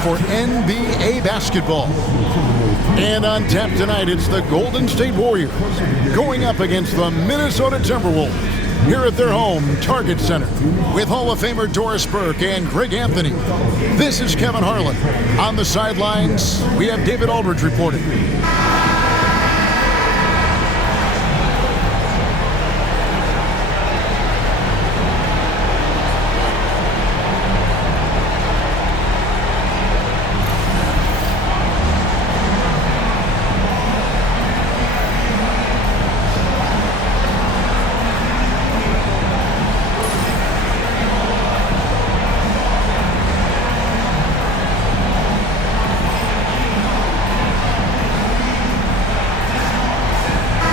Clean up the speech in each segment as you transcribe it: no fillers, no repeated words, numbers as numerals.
for NBA basketball. And on tap tonight, it's the Golden State Warriors going up against the Minnesota Timberwolves here at their home, Target Center, with Hall of Famer Doris Burke and Greg Anthony. This is Kevin Harlan. On the sidelines, we have David Aldridge reporting.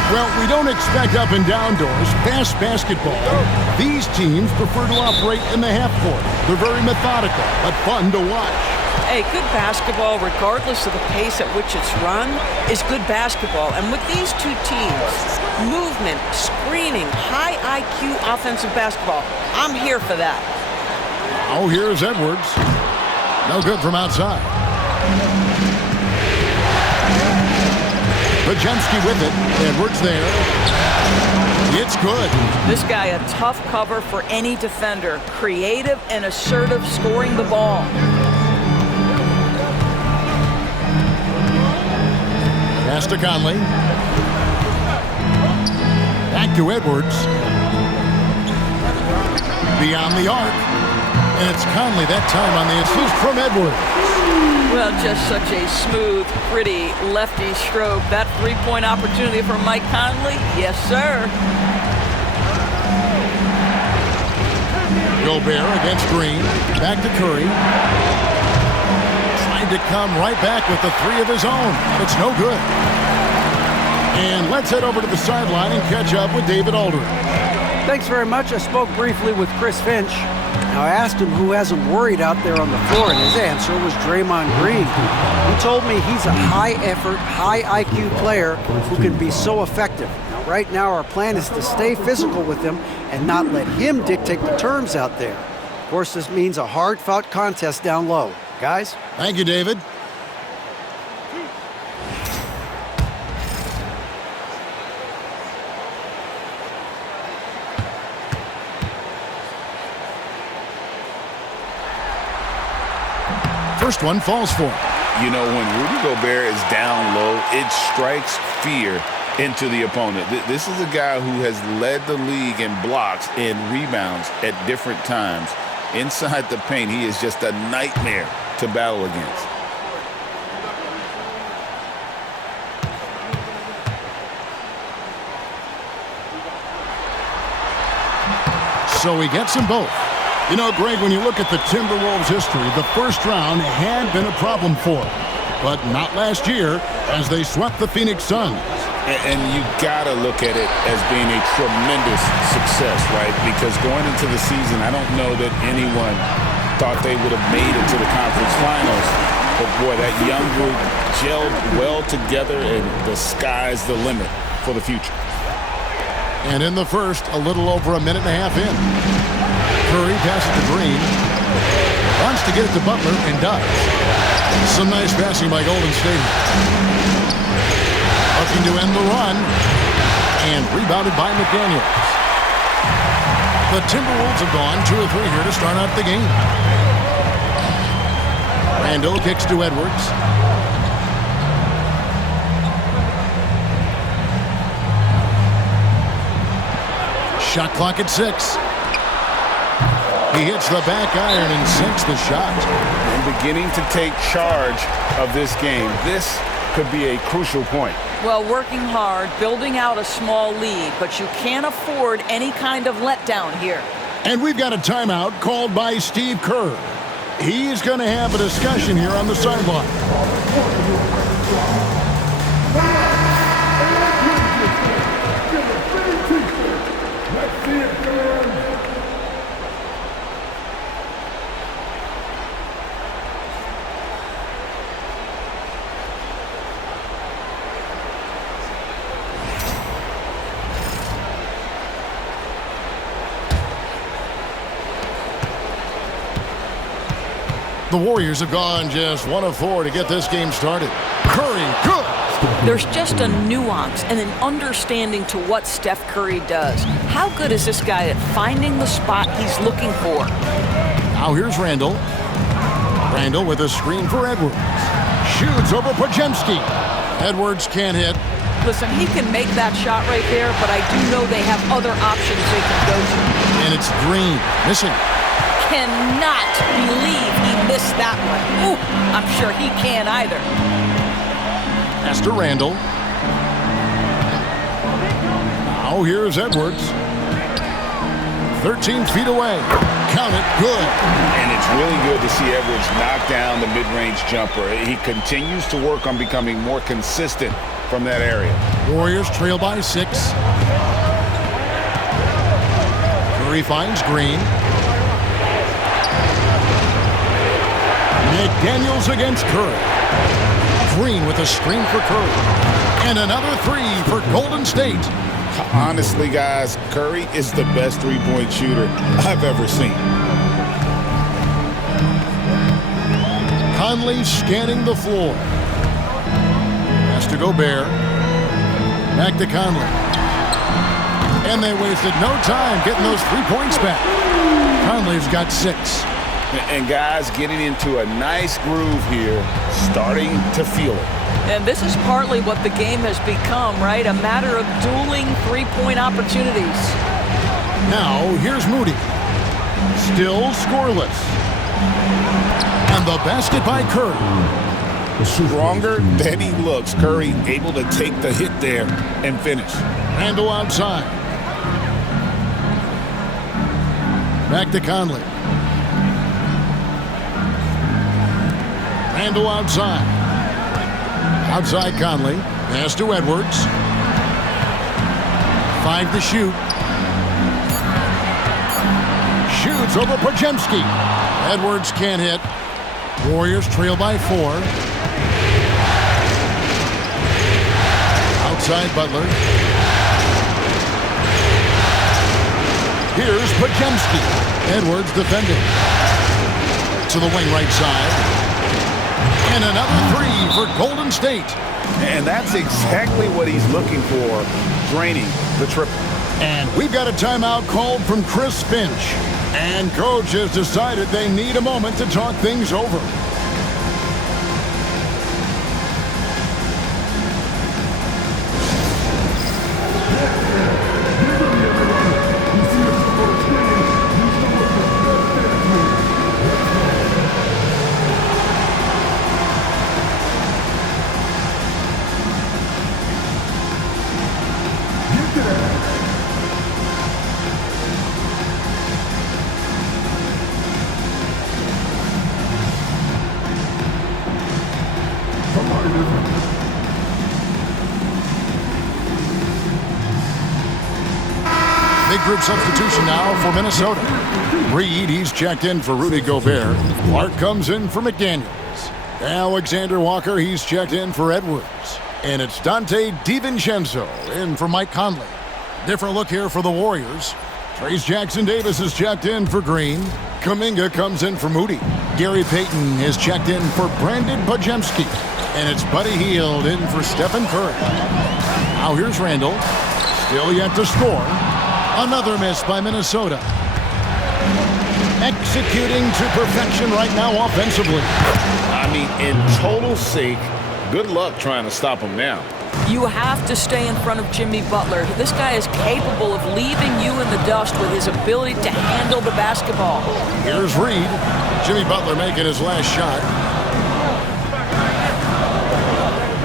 Well, we don't expect up and down doors, fast basketball. These teams prefer to operate in the half court. They're very methodical, but fun to watch. Hey, good basketball, regardless of the pace at which it's run, is good basketball. And with these two teams, movement, screening, high IQ offensive basketball, I'm here for that. Oh, here's Edwards. No good from outside. Pajemski with it. Edwards there. It's good. This guy a tough cover for any defender. Creative and assertive scoring the ball. Pass to Conley. Back to Edwards. Beyond the arc. And it's Conley that time on the assist from Edwards. Well, just such a smooth, pretty lefty stroke. That three-point opportunity for Mike Conley? Yes, sir. Gobert against Green. Back to Curry. Trying to come right back with the three of his own. It's no good. And let's head over to the sideline and catch up with David Aldridge. Thanks very much. I spoke briefly with Chris Finch. Now, I asked him who hasn't worried out there on the floor, and his answer was Draymond Green. He told me he's a high-effort, high-IQ player who can be so effective. Now, right now, our plan is to stay physical with him and not let him dictate the terms out there. Of course, this means a hard-fought contest down low. Guys? Thank you, David. First one falls for him. You know, when Rudy Gobert is down low, it strikes fear into the opponent. This is a guy who has led the league in blocks and rebounds at different times. Inside the paint, he is just a nightmare to battle against. So he gets them both. You know, Greg, when you look at the Timberwolves' history, the first round had been a problem for them. But not last year, as they swept the Phoenix Suns. And you got to look at it as being a tremendous success, right? Because going into the season, I don't know that anyone thought they would have made it to the conference finals. But, boy, that young group gelled well together, and the sky's the limit for the future. And in the first, a little over a minute and a half in. Curry passes to Green. Wants to get it to Butler and does. Some nice passing by Golden State. Looking to end the run. And rebounded by McDaniels. The Timberwolves have gone 2 or 3 here to start out the game. Randall kicks to Edwards. Shot clock at 6. He hits the back iron and sinks the shot. And beginning to take charge of this game. This could be a crucial point. Well, working hard, building out a small lead, but you can't afford any kind of letdown here. And we've got a timeout called by Steve Kerr. He's going to have a discussion here on the sideline. The Warriors have gone just 1 of 4 to get this game started. Curry, good. There's just a nuance and an understanding to what Steph Curry does. How good is this guy at finding the spot he's looking for? Now here's Randall. Randall with a screen for Edwards. Shoots over Podziemski. Edwards can't hit. Listen, he can make that shot right there, but I do know they have other options they can go to. And it's Green, missing. Cannot believe he missed that one. Ooh, I'm sure he can't either. Pass to Randall. Now here's Edwards. 13 feet away. Count it, good. And it's really good to see Edwards knock down the mid-range jumper. He continues to work on becoming more consistent from that area. Warriors trail by 6. Curry finds Green. McDaniels against Curry. Green with a screen for Curry. And another 3 for Golden State. Honestly, guys, Curry is the best three-point shooter I've ever seen. Conley scanning the floor. Pass to Gobert. Back to Conley. And they wasted no time getting those 3 points back. Conley's got 6. And guys getting into a nice groove here, starting to feel it. And this is partly what the game has become, right? A matter of dueling three-point opportunities. Now, here's Moody. Still scoreless. And the basket by Curry. Stronger than he looks. Curry able to take the hit there and finish. Randall outside. Back to Conley. Randall outside. Outside Conley. Pass to Edwards. 5 to shoot. Shoots over Podziemski. Edwards can't hit. Warriors trail by 4. Outside Butler. Here's Podziemski. Edwards defending. To the wing right side. And another 3 for Golden State. And that's exactly what he's looking for, draining the triple. And we've got a timeout called from Chris Finch. And coach has decided they need a moment to talk things over. Big group substitution now for Minnesota. Reed, he's checked in for Rudy Gobert. Clark comes in for McDaniels. Alexander Walker, he's checked in for Edwards. And it's Dante DiVincenzo in for Mike Conley. Different look here for the Warriors. Trace Jackson-Davis is checked in for Green. Kuminga comes in for Moody. Gary Payton is checked in for Brandon Podziemski. And it's Buddy Hield in for Stephen Curry. Now here's Randall. Still yet to score. Another miss by Minnesota. Executing to perfection right now offensively. I mean, in total sync. Good luck trying to stop him now. You have to stay in front of Jimmy Butler. This guy is capable of leaving you in the dust with his ability to handle the basketball. Here's Reed. Jimmy Butler making his last shot.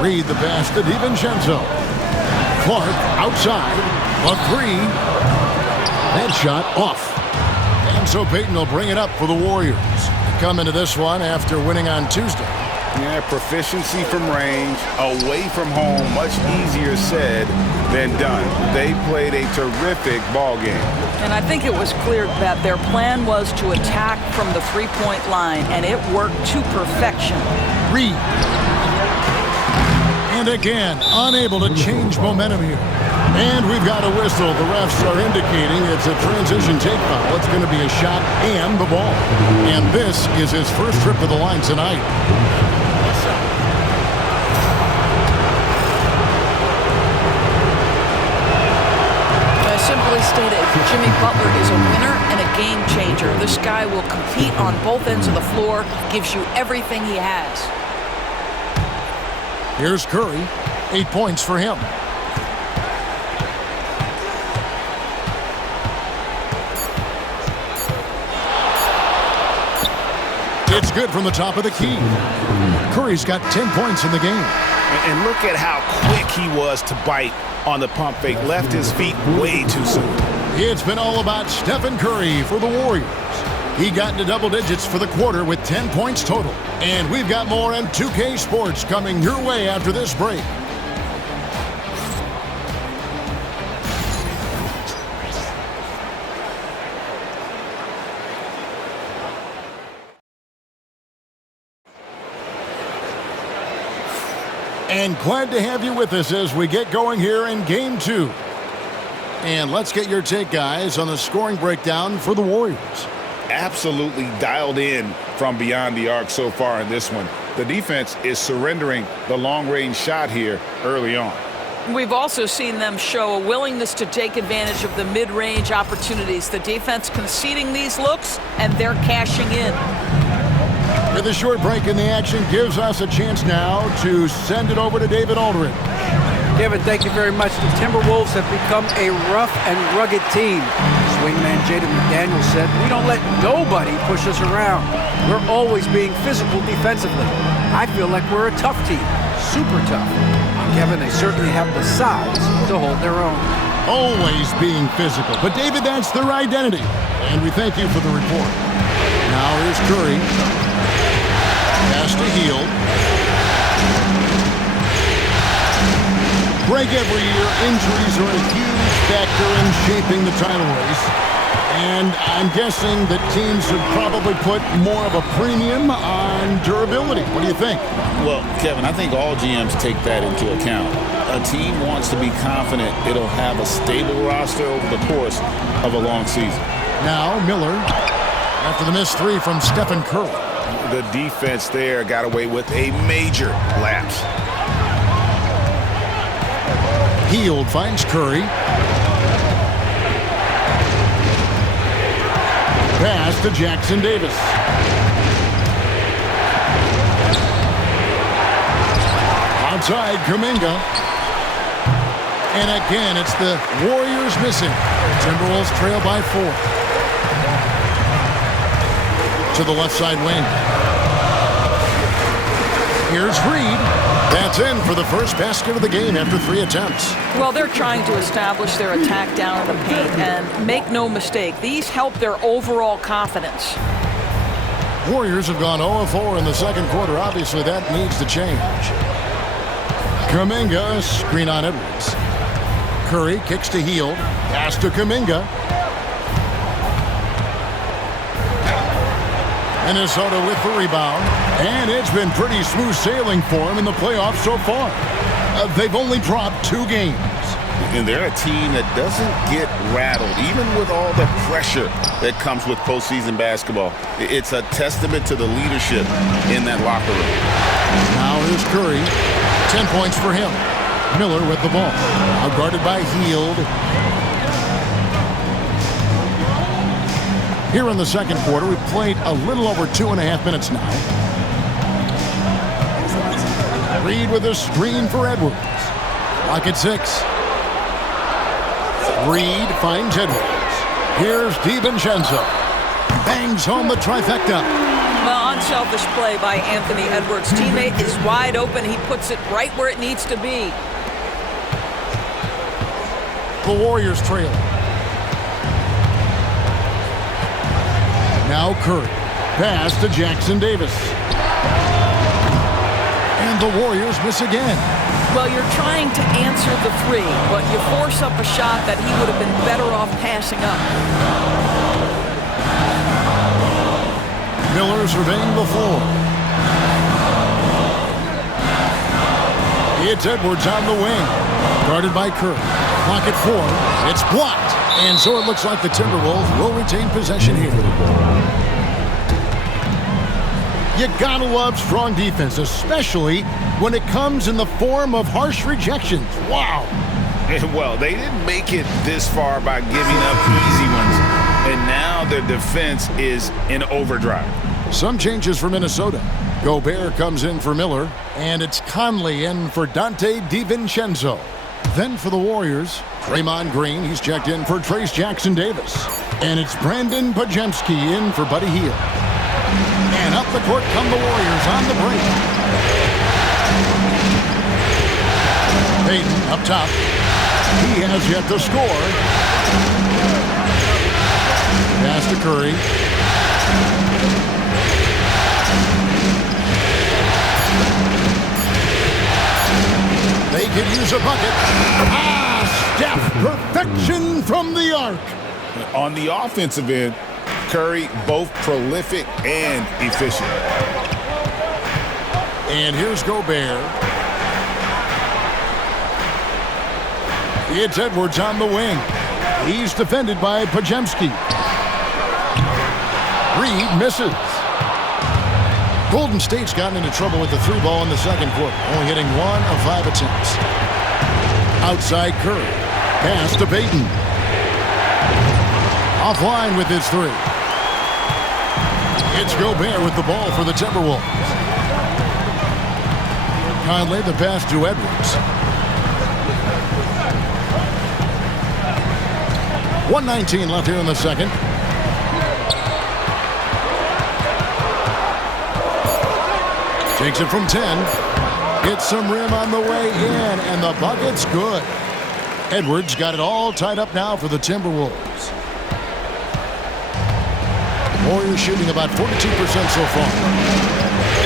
Reed the pass to DiVincenzo. Clark outside. A 3. That shot off. And so Payton will bring it up for the Warriors. Come into this one after winning on Tuesday. Yeah, proficiency from range, away from home, much easier said than done. They played a terrific ball game. And I think it was clear that their plan was to attack from the three-point line, and it worked to perfection. Reed. And again, unable to change momentum here. And we've got a whistle. The refs are indicating it's a transition take foul. It's going to be a shot and the ball. And this is his first trip to the line tonight. Simply stated, Jimmy Butler is a winner and a game changer. This guy will compete on both ends of the floor, gives you everything he has. Here's Curry. 8 points for him. It's good from the top of the key. Curry's got 10 points in the game. And look at how quick he was to bite on the pump fake. Left his feet way too soon. It's been all about Stephen Curry for the Warriors. He got into double digits for the quarter with 10 points total. And we've got more on 2K Sports coming your way after this break. And glad to have you with us as we get going here in Game 2. And let's get your take, guys, on the scoring breakdown for the Warriors. Absolutely dialed in from beyond the arc so far in this one. The defense is surrendering the long-range shot here early on. We've also seen them show a willingness to take advantage of the mid-range opportunities. The defense conceding these looks, and they're cashing in. With a short break in the action gives us a chance now to send it over to David Aldridge. Kevin, thank you very much. The Timberwolves have become a rough and rugged team. Swingman Jaden McDaniels said, "We don't let nobody push us around. We're always being physical defensively. I feel like we're a tough team, super tough." Kevin, they certainly have the size to hold their own. Always being physical. But, David, that's their identity. And we thank you for the report. Now here's Curry. Pass to Hield. Break every year, injuries are a huge factor in shaping the title race. And I'm guessing that teams have probably put more of a premium on durability. What do you think? Well, Kevin, I think all GMs take that into account. A team wants to be confident it'll have a stable roster over the course of a long season. Now Miller, after the missed three from Stephen Curry. The defense there got away with a major lapse. Hield finds Curry. Pass to Jackson Davis. Outside, Kuminga. And again, it's the Warriors missing. Timberwolves trail by 4. To the left side wing. Here's Reed. That's in for the first basket of the game after 3 attempts. Well, they're trying to establish their attack down in the paint, and make no mistake, these help their overall confidence. Warriors have gone 0-4 in the second quarter. Obviously, that needs to change. Kuminga, screen on Edwards. Curry kicks to Hield. Pass to Kuminga. Minnesota with the rebound. And it's been pretty smooth sailing for them in the playoffs so far. They've only dropped 2 games. And they're a team that doesn't get rattled, even with all the pressure that comes with postseason basketball. It's a testament to the leadership in that locker room. Now here's Curry. 10 points for him. Miller with the ball. Out guarded by Hield. Here in the second quarter, we've played a little over 2.5 minutes now. Reed with a screen for Edwards. Lock at 6. Reed finds Edwards. Here's DiVincenzo. Bangs home the trifecta. Well, unselfish play by Anthony Edwards. Teammate is wide open. He puts it right where it needs to be. The Warriors trail. Now Curry. Pass to Jackson Davis. And the Warriors miss again. Well, you're trying to answer the 3, but you force up a shot that he would have been better off passing up. Miller surveying the floor. It's Edwards on the wing. Guarded by Curry. Clock at 4. It's blocked. And so it looks like the Timberwolves will retain possession here. You gotta love strong defense, especially when it comes in the form of harsh rejections. Wow. Well, they didn't make it this far by giving up easy ones. And now their defense is in overdrive. Some changes for Minnesota. Gobert comes in for Miller, and it's Conley in for Dante DiVincenzo. Then for the Warriors, Draymond Green, he's checked in for Trace Jackson-Davis. And it's Brandon Podziemski in for Buddy Hield. And up the court come the Warriors on the break. Payton up top. He has yet to score. Pass to Curry. They could use a bucket. Steph, perfection from the arc. On the offensive end, Curry both prolific and efficient. And here's Gobert. It's Edwards on the wing. He's defended by Podziemski. Reed misses. Golden State's gotten into trouble with the 3-ball in the second quarter, only hitting 1 of 5 attempts. Outside Curry. Pass to Payton. Offline with his 3. It's Gobert with the ball for the Timberwolves. Conley the pass to Edwards. 1:19 left here in the second. Takes it from 10. Gets some rim on the way in, and the bucket's good. Edwards got it all tied up now for the Timberwolves. Warriors shooting about 42% so far.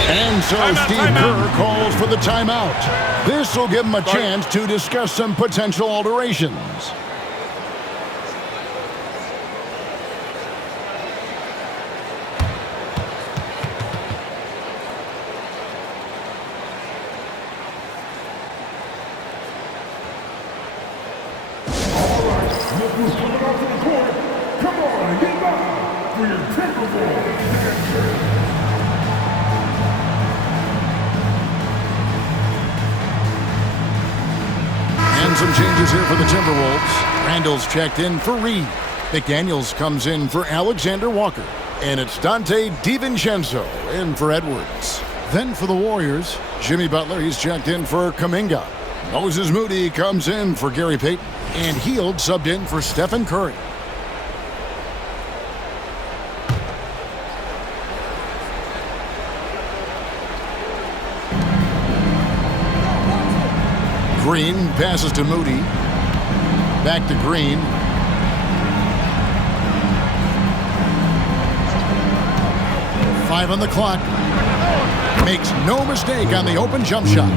And so Steve Kerr calls for the timeout. This will give him a chance to discuss some potential alterations. And some changes here for the Timberwolves. Randall's checked in for Reed. McDaniels comes in for Alexander Walker. And it's Dante DiVincenzo in for Edwards. Then for the Warriors, Jimmy Butler, he's checked in for Kuminga. Moses Moody comes in for Gary Payton. And Hield subbed in for Stephen Curry. Green passes to Moody. Back to Green. Five on the clock. Makes no mistake on the open jump shot.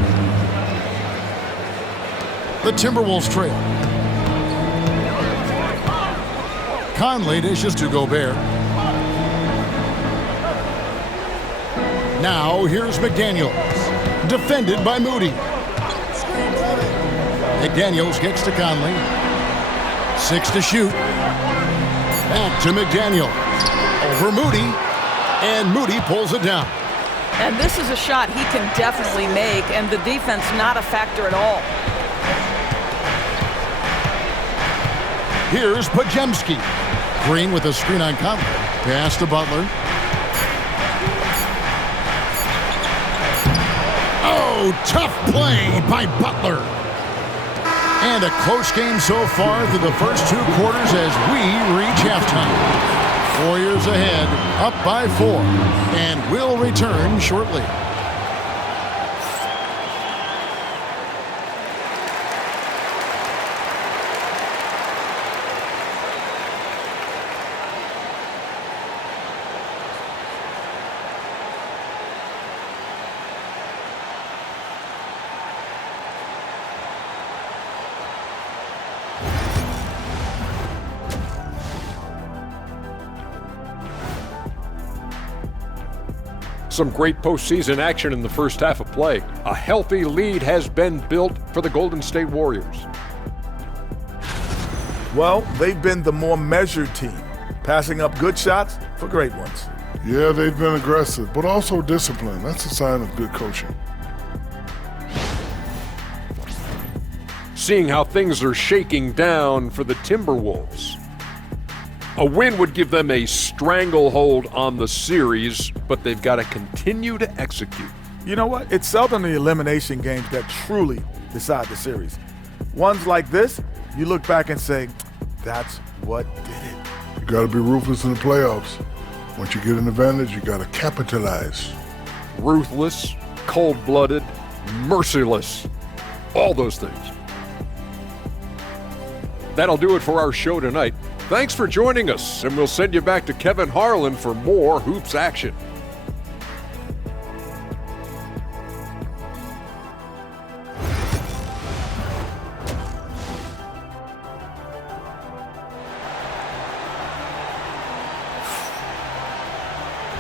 The Timberwolves trail. Conley dishes to Gobert. Now here's McDaniels. Defended by Moody. McDaniels gets to Conley. 6 to shoot. Back to McDaniels. Over Moody. And Moody pulls it down. And this is a shot he can definitely make, and the defense not a factor at all. Here's Podziemski. Green with a screen on Conley. Pass to Butler. Oh, tough play by Butler. And a close game so far through the first 2 quarters as we reach halftime. Warriors ahead, up by 4, and will return shortly. some great postseason action in the first half of play. A healthy lead has been built for the Golden State Warriors. Well, they've been the more measured team, passing up good shots for great ones. Yeah, they've been aggressive, but also disciplined. That's a sign of good coaching. Seeing how things are shaking down for the Timberwolves. A win would give them a stranglehold on the series, but they've got to continue to execute. You know what? It's seldom the elimination games that truly decide the series. Ones like this, you look back and say, that's what did it. You got to be ruthless in the playoffs. Once you get an advantage, you got to capitalize. Ruthless, cold-blooded, merciless. All those things. That'll do it for our show tonight. Thanks for joining us, and we'll send you back to Kevin Harlan for more Hoops action.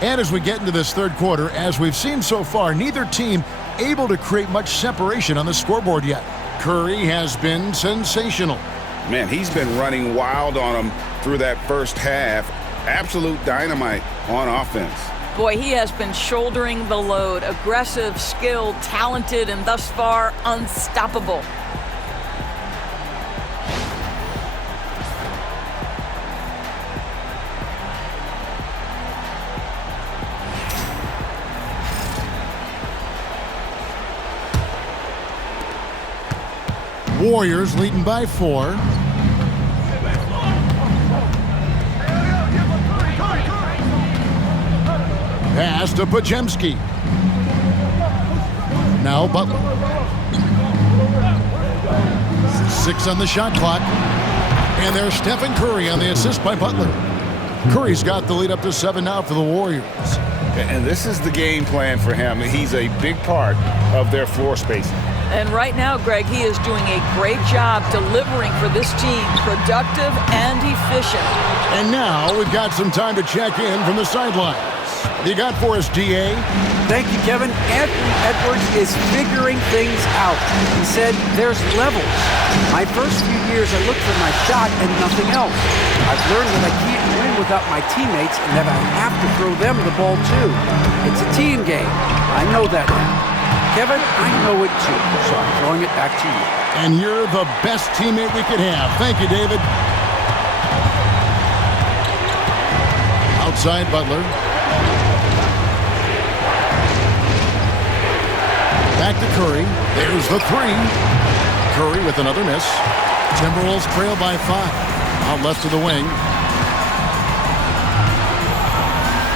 And as we get into this third quarter, as we've seen so far, neither team able to create much separation on the scoreboard yet. Curry has been sensational. Man, he's been running wild on them through that first half. Absolute dynamite on offense. Boy, he has been shouldering the load. Aggressive, skilled, talented, and thus far unstoppable. Warriors leading by 4. Pass to Podziemski. Now Butler. 6 on the shot clock. And there's Stephen Curry on the assist by Butler. Curry's got the lead up to 7 now for the Warriors. And this is the game plan for him. He's a big part of their floor spacing. And right now, Greg, he is doing a great job delivering for this team, productive and efficient. And now we've got some time to check in from the sidelines. You got for us, DA? Thank you, Kevin. Anthony Edwards is figuring things out. He said there's levels. My first few years, I looked for my shot and nothing else. I've learned that I can't win without my teammates and that I have to throw them the ball too. It's a team game. I know that now. Kevin, I know it too, so I'm throwing it back to you. And you're the best teammate we could have. Thank you, David. Outside Butler. Back to Curry. There's the 3. Curry with another miss. Timberwolves trail by 5. Out left to the wing.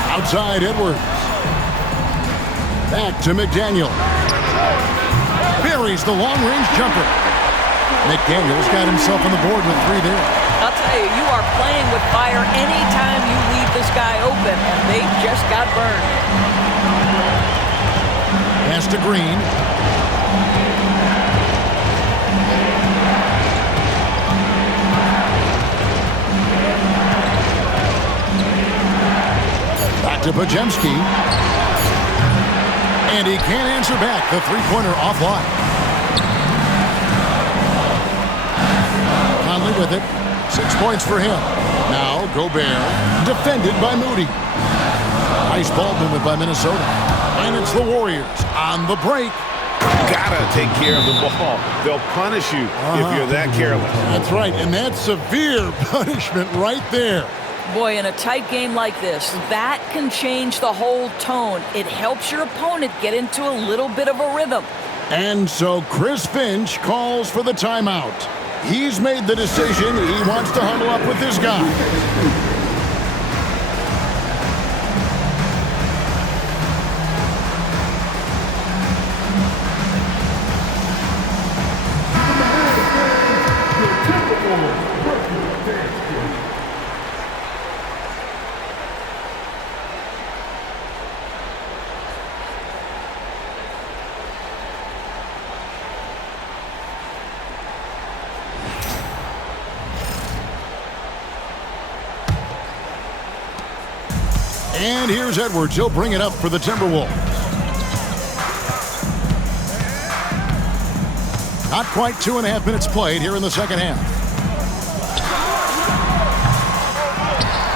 Outside Edwards. Back to McDaniel. Buries the long-range jumper. McDaniel's got himself on the board with 3 there. I'll tell you, you are playing with fire anytime you leave this guy open, and they just got burned. Pass to Green. Back to Podziemski. And he can't answer back. The three-pointer offline. Conley with it. 6 points for him. Now Gobert. Defended by Moody. Nice ball movement by Minnesota. And it's the Warriors on the break. Gotta take care of the ball. They'll punish you if you're that careless. That's right. And that's severe punishment right there. Boy, in a tight game like this, that can change the whole tone. It helps your opponent get into a little bit of a rhythm. And so Chris Finch calls for the timeout. He's made the decision. He wants to huddle up with his guy. And here's Edwards. He'll bring it up for the Timberwolves. Not quite 2.5 minutes played here in the second half.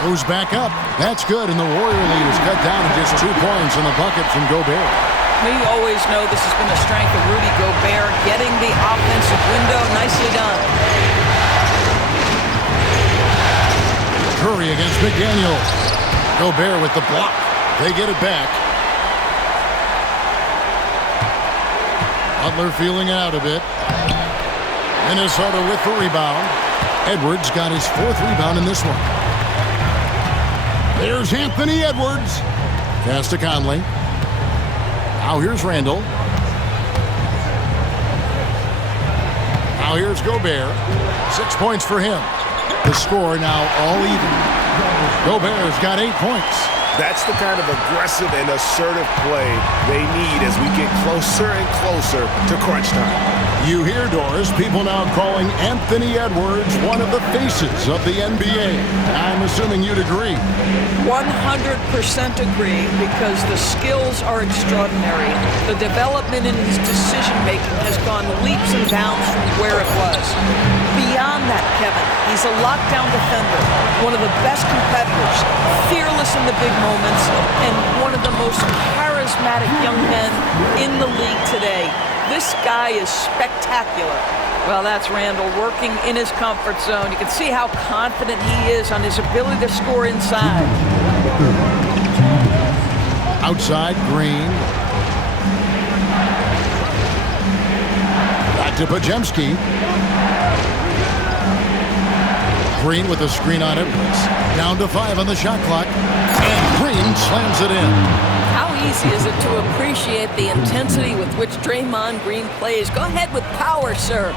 Goes back up. That's good, and the Warrior lead is cut down to just 2 points in the bucket from Gobert. We always know this has been a strength of Rudy Gobert, getting the offensive window. Nicely done. Curry against McDaniel. Gobert with the block. They get it back. Butler feeling it out a bit. Minnesota with the rebound. Edwards got his 4th rebound in this one. There's Anthony Edwards. Pass to Conley. Now here's Randall. Now here's Gobert. 6 points for him. The score now all even. Gobert's got 8 points. That's the kind of aggressive and assertive play they need as we get closer and closer to crunch time. You hear, Doris, people now calling Anthony Edwards one of the faces of the NBA. I'm assuming you'd agree. 100% agree, because the skills are extraordinary. The development in his decision-making has gone leaps and bounds from where it was. Beyond that, Kevin, he's a lockdown defender, one of the best competitors, fearless in the big moments, and one of the most charismatic young men in the league today. This guy is spectacular. Well, that's Randall working in his comfort zone. You can see how confident he is on his ability to score inside. Outside, Green. Back to Podziemski. Green with a screen on Edwards. Down to 5 on the shot clock. And Green slams it in. How easy is it to appreciate the intensity with which Draymond Green plays? Go ahead with power, sir.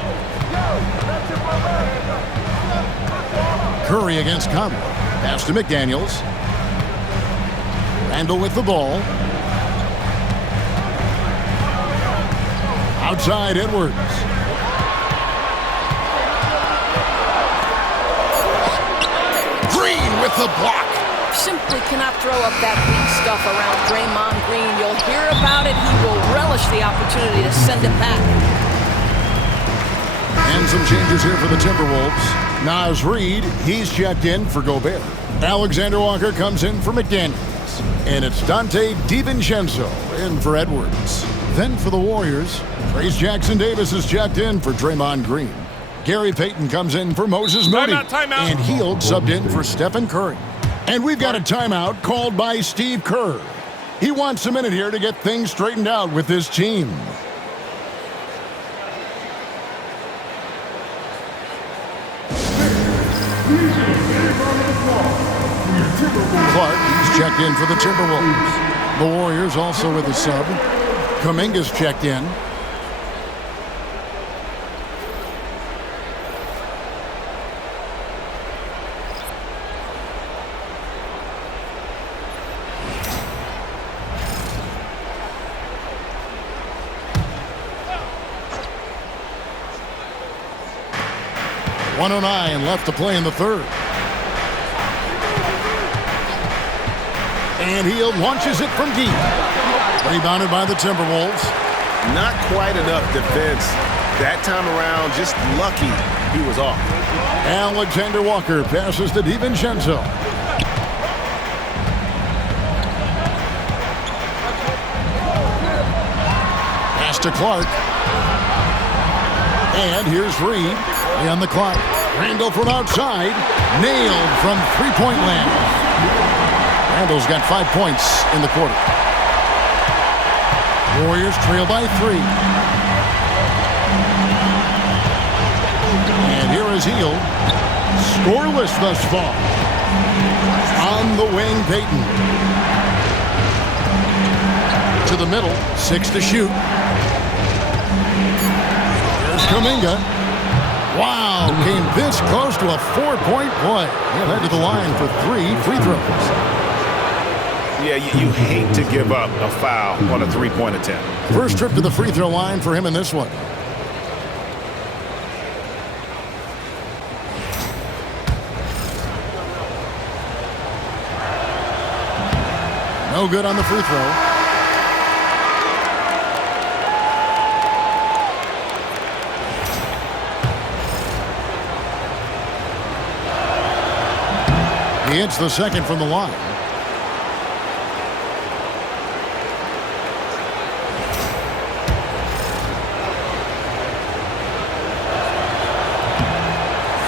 Curry against Conley. Pass to McDaniels. Randall with the ball. Outside, Edwards. Green with the block. Simply cannot throw up that weak stuff around Draymond Green. You'll hear about it. He will relish the opportunity to send it back. And some changes here for the Timberwolves. Naz Reid, he's checked in for Gobert. Alexander Walker comes in for McDaniels. And it's Dante DiVincenzo in for Edwards. Then for the Warriors, Trace Jackson-Davis is checked in for Draymond Green. Gary Payton comes in for Moses Moody. Timeout. And Hield subbed in for Stephen Curry. And we've got a timeout called by Steve Kerr. He wants a minute here to get things straightened out with his team. Clark, he's checked in for the Timberwolves. The Warriors also with a sub. Kuminga's checked in. .109 left to play in the third. And he launches it from deep. Rebounded by the Timberwolves. Not quite enough defense. That time around, just lucky he was off. Alexander Walker passes to DiVincenzo. Pass to Clark. And here's Reed on the clock. Randall from outside. Nailed from three-point land. Randall's got 5 points in the quarter. Warriors trail by 3. And here is Hield. Scoreless thus far. On the wing, Payton. To the middle. 6 to shoot. Here's Kuminga. Wow, came this close to a 4-point play. He'll head to the line for 3 free throws. Yeah, you hate to give up a foul on a three-point attempt. First trip to the free throw line for him in this one. No good on the free throw. He hits the second from the line.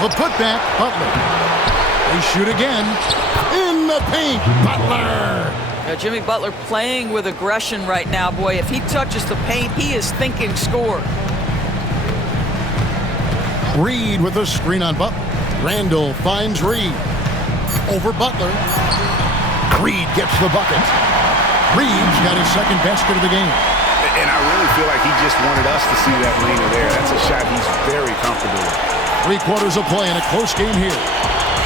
The putback, Butler. They shoot again. In the paint, Butler. Now, Jimmy Butler playing with aggression right now. Boy, if he touches the paint, he is thinking score. Reed with a screen on Butler. Randall finds Reed. Over Butler. Reed gets the bucket. Reed's got his second basket of the game. And I really feel like he just wanted us to see that leaner there. That's a shot he's very comfortable with. 3 quarters of play in a close game here.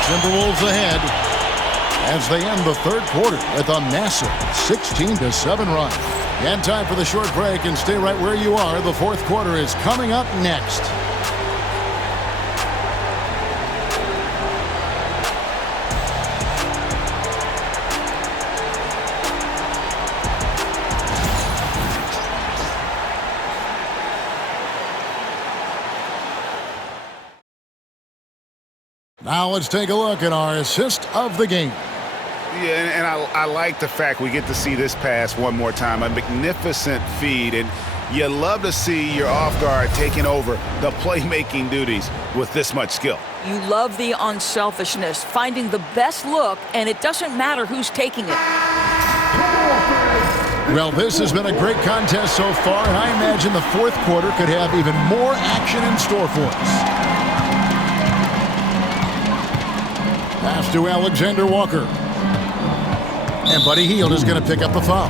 Timberwolves ahead as they end the third quarter with a massive 16-7 run. And time for the short break, and stay right where you are. The fourth quarter is coming up next. Now let's take a look at our assist of the game. Yeah, and I like the fact we get to see this pass one more time. A magnificent feed, and you love to see your off guard taking over the playmaking duties with this much skill. You love the unselfishness, finding the best look, and it doesn't matter who's taking it. Well, this has been a great contest so far, and I imagine the fourth quarter could have even more action in store for us. Pass to Alexander Walker. And Buddy Hield is going to pick up a foul.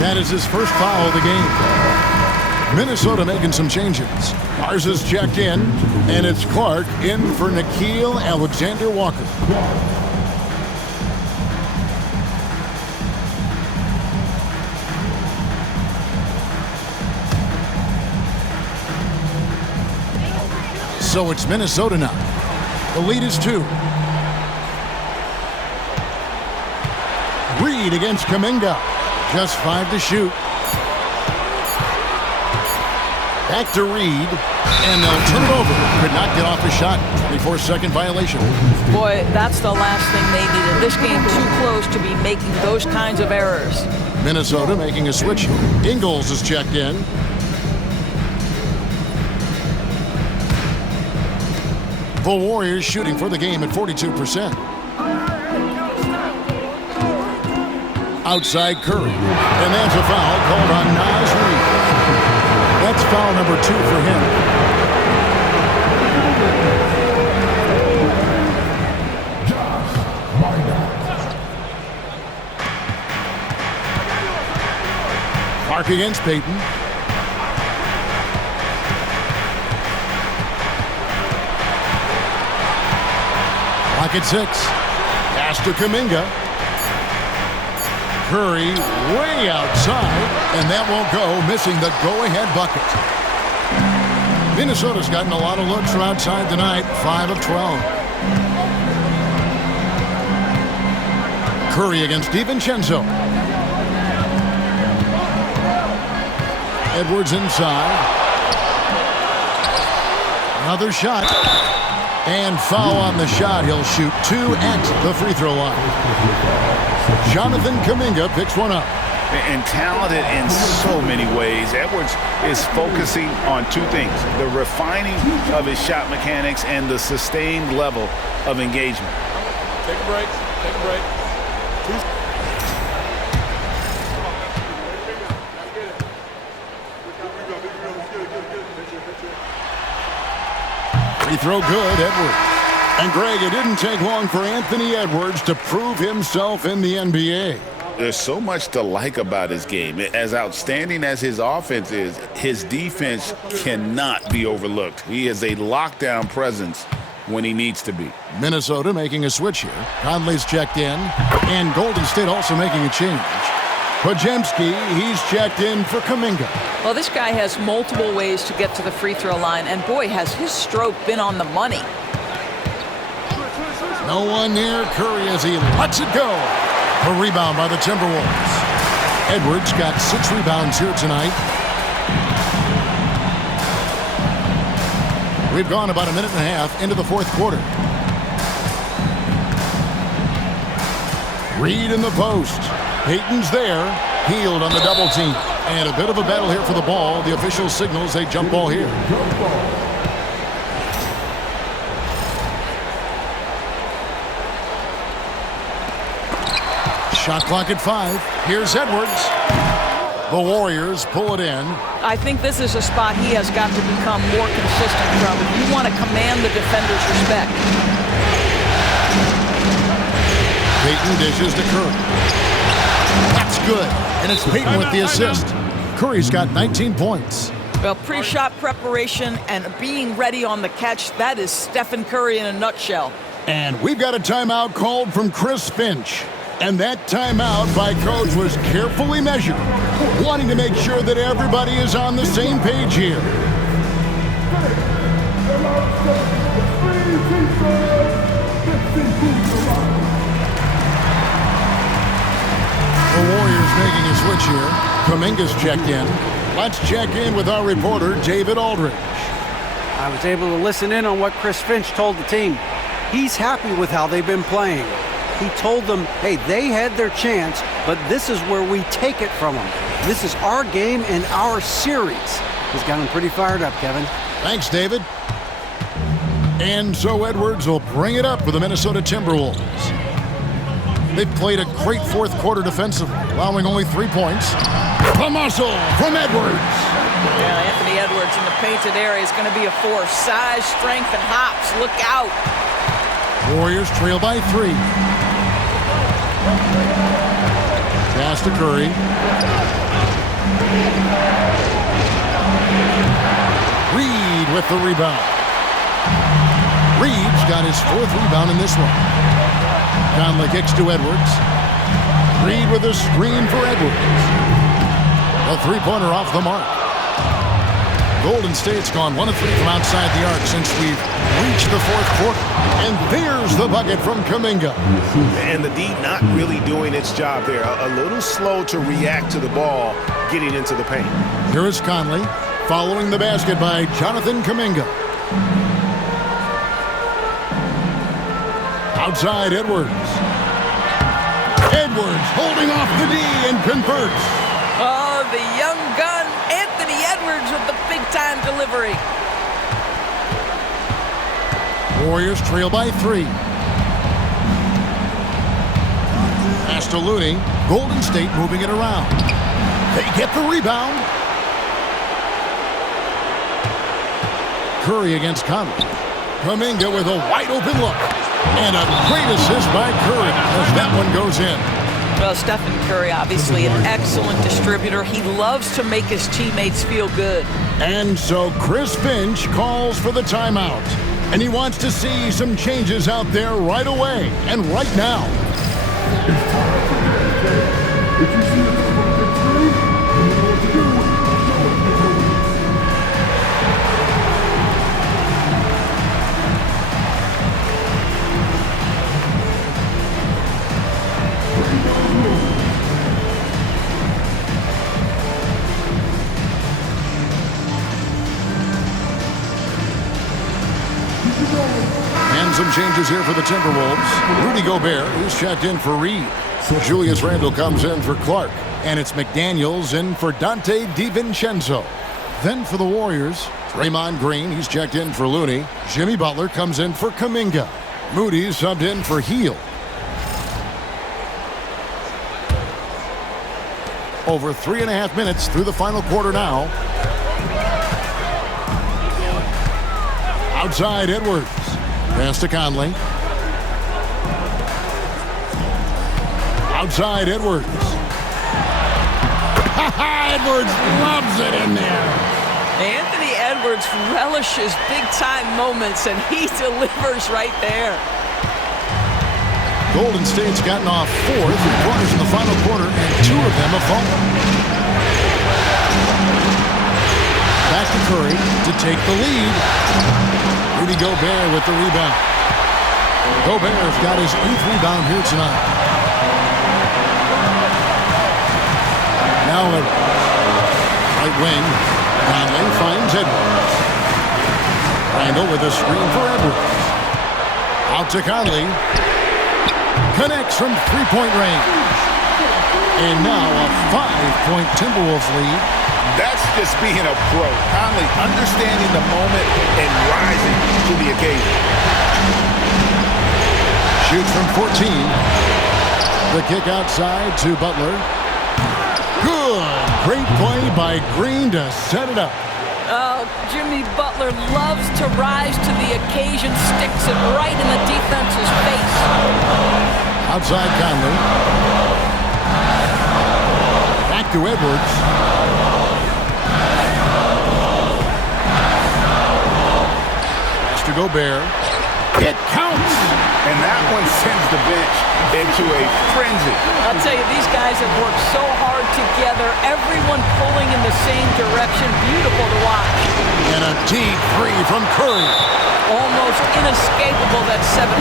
That is his first foul of the game. Minnesota making some changes. Mars is checked in, and it's Clark in for Nickeil Alexander-Walker. So it's Minnesota now. The lead is 2. Reed against Kuminga. Just 5 to shoot. Back to Reed, and they'll turn it over. Could not get off the shot. 24-second violation. Boy, that's the last thing they needed. This game too close to be making those kinds of errors. Minnesota making a switch. Ingles is checked in. The Warriors shooting for the game at 42%. Outside Curry. And that's a foul called on Naz Reid. That's foul number 2 for him. Clark against Payton. Clock at 6. Pass to Kuminga. Curry way outside, and that won't go, missing the go-ahead bucket. Minnesota's gotten a lot of looks from outside tonight, 5 of 12. Curry against DiVincenzo. Edwards inside. Another shot. And foul on the shot. He'll shoot 2 at the free throw line. Jonathan Kuminga picks one up. And talented in so many ways. Edwards is focusing on 2 things: the refining of his shot mechanics and the sustained level of engagement. Take a break. Take a break. Free throw good, Edwards. And Greg, it didn't take long for Anthony Edwards to prove himself in the NBA. There's so much to like about his game. As outstanding as his offense is, his defense cannot be overlooked. He is a lockdown presence when he needs to be. Minnesota making a switch here. Conley's checked in, and Golden State also making a change. Podziemski, he's checked in for Kuminga. Well, this guy has multiple ways to get to the free throw line, and boy, has his stroke been on the money. No one near Curry as he lets it go. A rebound by the Timberwolves. Edwards got 6 rebounds here tonight. We've gone about a minute and a half into the fourth quarter. Reed in the post. Payton's there. Healed on the double team. And a bit of a battle here for the ball. The official signals a jump ball here. Shot clock at 5. Here's Edwards. The Warriors pull it in. I think this is a spot he has got to become more consistent from if you want to command the defender's respect. Payton dishes to Curry. That's good. And it's Payton with the assist. Curry's got 19 points. Well, pre-shot preparation and being ready on the catch, that is Stephen Curry in a nutshell. And we've got a timeout called from Chris Finch. And that timeout by Coach was carefully measured, wanting to make sure that everybody is on the same page here. The Warriors making a switch here. Kuminga's checked in. Let's check in with our reporter, David Aldridge. I was able to listen in on what Chris Finch told the team. He's happy with how they've been playing. He told them, hey, they had their chance, but this is where we take it from them. This is our game and our series. He's got them pretty fired up, Kevin. Thanks, David. And so Edwards will bring it up for the Minnesota Timberwolves. They've played a great fourth quarter defensively, allowing only 3 points. The muscle from Edwards. Yeah, Anthony Edwards in the painted area is going to be a force. Size, strength, and hops. Look out. Warriors trail by 3. Pass to Curry. Reed with the rebound. Reed's got his 4th rebound in this one. Conley kicks to Edwards. Reed with a screen for Edwards. A three-pointer off the mark. Golden State's gone 1 of 3 from outside the arc since we've reached the fourth quarter. And there's the bucket from Kuminga. And the D not really doing its job there. A little slow to react to the ball getting into the paint. Here is Conley following the basket by Jonathan Kuminga. Outside Edwards. Edwards holding off the D and converts. Oh, the young gun, Anthony Edwards with the big-time delivery. Warriors trail by 3. Pass to Looney. Golden State moving it around. They get the rebound. Curry against Conley. Kuminga with a wide-open look. And a great assist by Curry as that one goes in. Well, Stephen Curry, obviously an excellent distributor. He loves to make his teammates feel good. And so Chris Finch calls for the timeout. And he wants to see some changes out there right away and right now. And some changes here for the Timberwolves. Rudy Gobert, who's checked in for Reed. Julius Randle comes in for Clark. And it's McDaniels in for Dante DiVincenzo. Then for the Warriors, Draymond Green, he's checked in for Looney. Jimmy Butler comes in for Kuminga. Moody's subbed in for Hield. Over 3.5 minutes through the final quarter now. Outside Edwards. Pass to Conley. Outside Edwards. Edwards loves it in there. Anthony Edwards relishes big-time moments, and he delivers right there. Golden State's gotten off 4 3-pointers in the final quarter, and 2 of them have fallen. Back to Curry to take the lead. Rudy Gobert with the rebound. Gobert's got his 8th rebound here tonight. Allen. Right wing. Conley finds Edwards. Randall with a screen for Edwards. Out to Conley. Connects from three-point range. And now a 5-point Timberwolves lead. That's just being a pro. Conley understanding the moment and rising to the occasion. Shoots from 14. The kick outside to Butler. Good. Great play by Green to set it up. Oh, Jimmy Butler loves to rise to the occasion, sticks it right in the defense's face. Outside Conley. Back to Edwards. Pass to Gobert. It counts! And that one sends the bench into a frenzy. I'll tell you, these guys have worked so hard together, everyone pulling in the same direction. Beautiful to watch. And a deep three from Curry. Almost inescapable, that 7'9"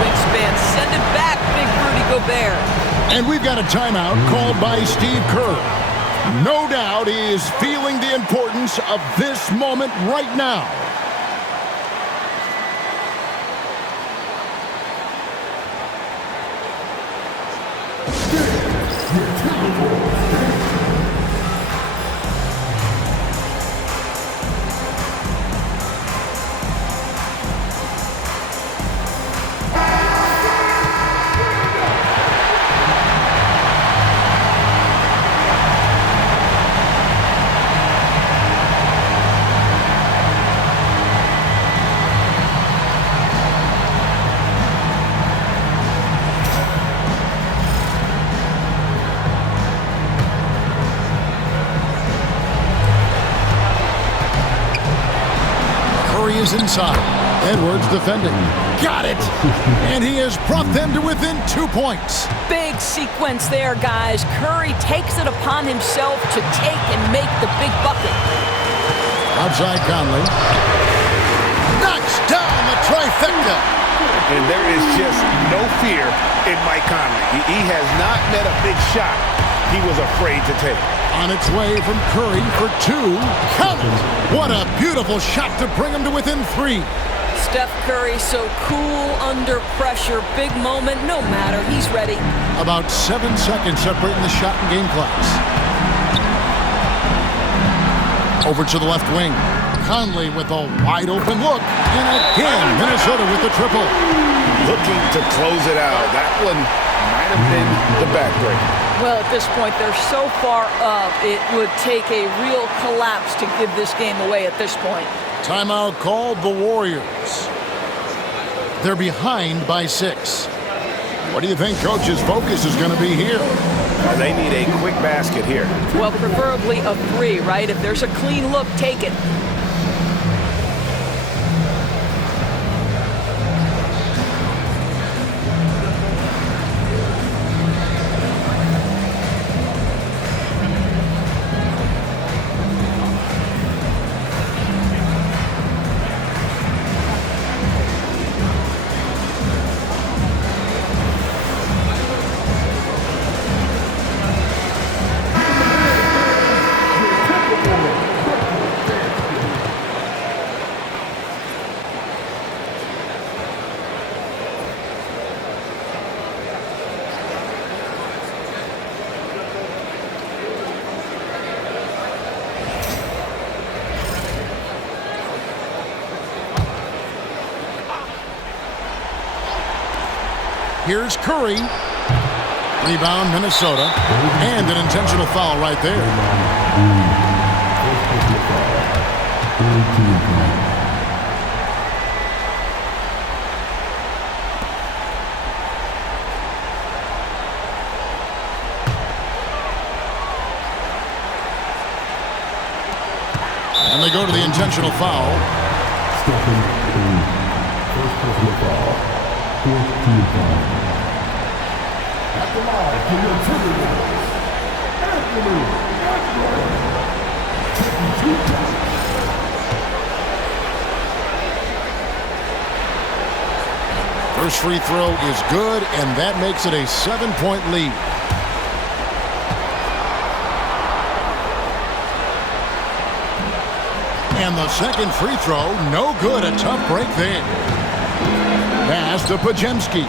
wingspan. Send it back, big Rudy Gobert. And we've got a timeout called by Steve Kerr. No doubt he is feeling the importance of this moment right now. Is inside. Edwards defending. Got it! And he has brought them to within 2 points. Big sequence there, guys. Curry takes it upon himself to take and make the big bucket. Outside Conley. Knocks down the trifecta. And there is just no fear in Mike Conley. He has not met a big shot he was afraid to take. On its way from Curry for two. Count it! What a beautiful shot to bring him to within 3. Steph Curry so cool under pressure. Big moment, no matter. He's ready. About 7 seconds separating the shot and game clocks. Over to the left wing. Conley with a wide open look. And again, Minnesota with the triple. Looking to close it out. That one might have been the backbreaker. Well, at this point, they're so far up, it would take a real collapse to give this game away at this point. Timeout called the Warriors. They're behind by 6. What do you think Coach's focus is going to be here? Well, they need a quick basket here. Well, preferably a 3, right? If there's a clean look, take it. Here's Curry. Rebound, Minnesota. And an intentional foul right there. And they go to the intentional foul. First personal foul. 4th team foul. At the line for your Timberwolves, Anthony Edwards. First free throw is good, and that makes it a 7-point lead. And the second free throw, no good. A tough break there. Pass to Pajemski.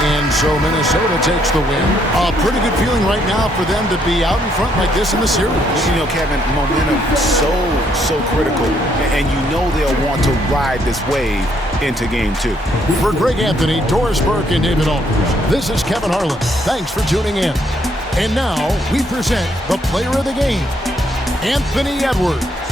And so Minnesota takes the win. A pretty good feeling right now for them to be out in front like this in the series. You know, Kevin, momentum so critical. And you know they'll want to ride this wave into game 2. For Greg Anthony, Doris Burke, and David Aldridge, this is Kevin Harlan. Thanks for tuning in. And now we present the player of the game, Anthony Edwards.